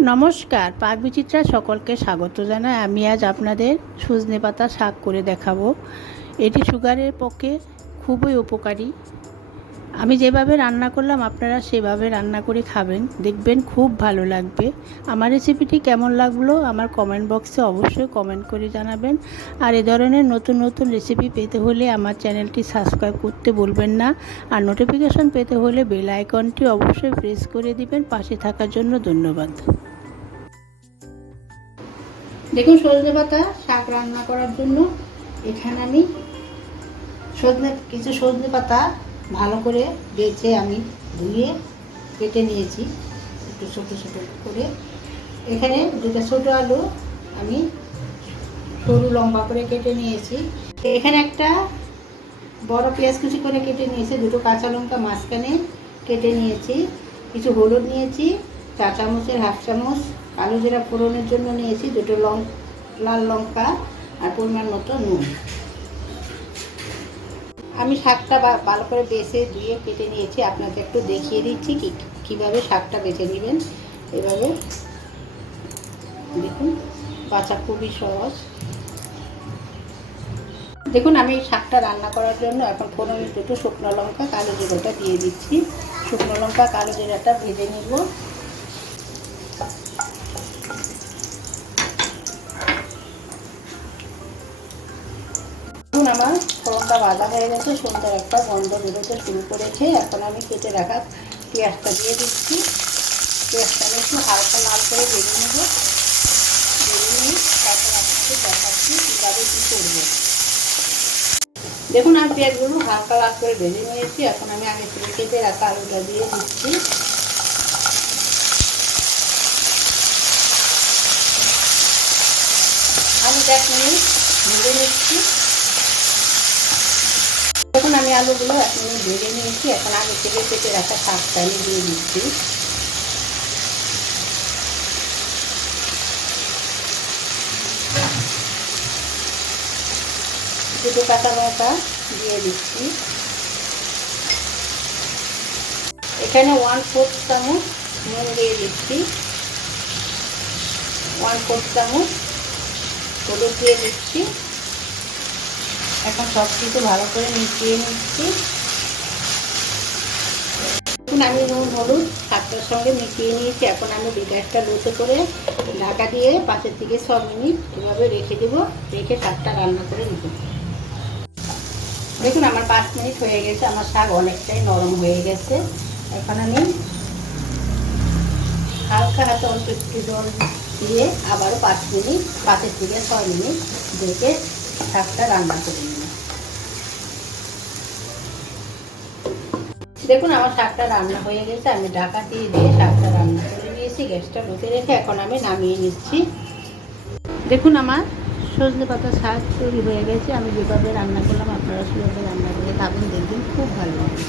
নমস্কার, পাক বিচিত্রা সকলকে স্বাগত জানাই। আমি আজ আপনাদের সজনে পাতা শাক করে দেখাবো। এটি সুগারের পক্ষে খুবই উপকারী। আমি যেভাবে রান্না করলাম, আপনারা সেভাবে রান্না করে খাবেন। দেখবেন খুব ভালো লাগবে। আমার রেসিপিটি কেমন লাগল, আমার কমেন্ট বক্সে অবশ্যই কমেন্ট করে জানাবেন। আর এ ধরনের নতুন নতুন রেসিপি পেতে হলে আমার চ্যানেলটি সাবস্ক্রাইব করতে বলবেন না। আর নোটিফিকেশন পেতে হলে বেল আইকনটি অবশ্যই প্রেস করে দিবেন। পাশে থাকার জন্য ধন্যবাদ। দেখুন সজনে পাতা, শাক রান্না করার জন্য এখানে আমি সজনে, কিছু সজনে পাতা ভালো করে বেছে আমি ধুয়ে কেটে নিয়েছি, একটু ছোটো ছোটো করে। এখানে দুটো ছোটো আলু আমি সরু লম্বা করে কেটে নিয়েছি। এখানে একটা বড় পেঁয়াজ কুচি করে কেটে নিয়েছি, দুটো কাঁচা লঙ্কা মাঝখানে কেটে নিয়েছি, কিছু হলুদ নিয়েছি চা চামচের হাফ চামচ কালো জিরা ফোড়নের জন্য নিয়েছি দুটো লং লাল লঙ্কা আর পরিমাণ মতো নুন। আমি শাকটা ভালো করে বেছে ধুয়ে কেটে নিয়েছি। আপনাকে একটু দেখিয়ে দিচ্ছি কি কীভাবে শাকটা বেছে নেবেন। এভাবে। দেখুন, বাছা খুবই সহজ। দেখুন, আমি শাকটা রান্না করার জন্য এখন ফোড়নে দুটো শুকনো লঙ্কা, কালো জিরাটা দিয়ে দিচ্ছি। শুকনো লঙ্কা, কালো জিরাটা ভেজে নিব। এখন আমার ফোড়নটা ভাজা হয়ে গেছে সুন্দর একটা গন্ধ বেরোতে শুরু করেছে। এখন আমি কেটে রাখা পেঁয়াজটা দিয়ে দিচ্ছি। পেঁয়াজটা আমি একটু হালকা লাল করে ভেজে নেব। ভেজে নিয়ে তারপর আপনাকে দেখাচ্ছি কীভাবে দেখুন, আমি পেঁয়াজগুলো হালকা লাল করে ভেজে নিয়েছি। এখন আমি আগে থেকে কেটে রাখা আলুটা দিয়ে দিচ্ছি। আলুটা এক মিনিট ভেজে নিচ্ছি। এখন আমি আলুগুলো এক মিনিট ভেজে নিয়েছি। এখন আগে থেকে কেটে রাখা শাকটা আমি দিয়ে দিচ্ছি। দুটো কাঁচা লঙ্কা দিয়ে দিচ্ছি। এখানে ওয়ান ফোর্থ চামচ নুন দিয়ে দিচ্ছি। ওয়ান ফোর্থ চামচ হলুদ দিয়ে দিচ্ছি। এখন সব কিছু ভালো করে মিশিয়ে নিচ্ছি। এখন আমি নুন, হলুদ শাকটার সঙ্গে মিশিয়ে নিয়েছি। এখন আমি গ্যাসটা লোতে করে ঢাকা দিয়ে পাশের থেকে ছ মিনিট এভাবে রেখে দেবো। রেখে শাকটা রান্না করে নেব। দেখুন, আমার পাঁচ মিনিট হয়ে গেছে। আমার শাক অনেকটাই নরম হয়ে গেছে। এখন আমি হালকা হাতে অল্প একটু জল দিয়ে আবারও পাঁচ মিনিট, পাঁচের থেকে ছয় মিনিট রেখে শাকটা রান্না করে নিলাম। দেখুন, আমার শাকটা রান্না হয়ে গেছে। আমি ঢাকা দিয়ে দিয়ে শাকটা রান্না করে নিয়েছি। গ্যাসটা লোতে রেখে এখন আমি নামিয়ে নিচ্ছি। দেখুন, আমার সজনে পাতা শাক তৈরি হয়ে গেছে। আমি যেভাবে রান্না করলাম, আপনারা সেভাবে রান্না করে খাবেন। দেখবেন খুব ভালো লাগে।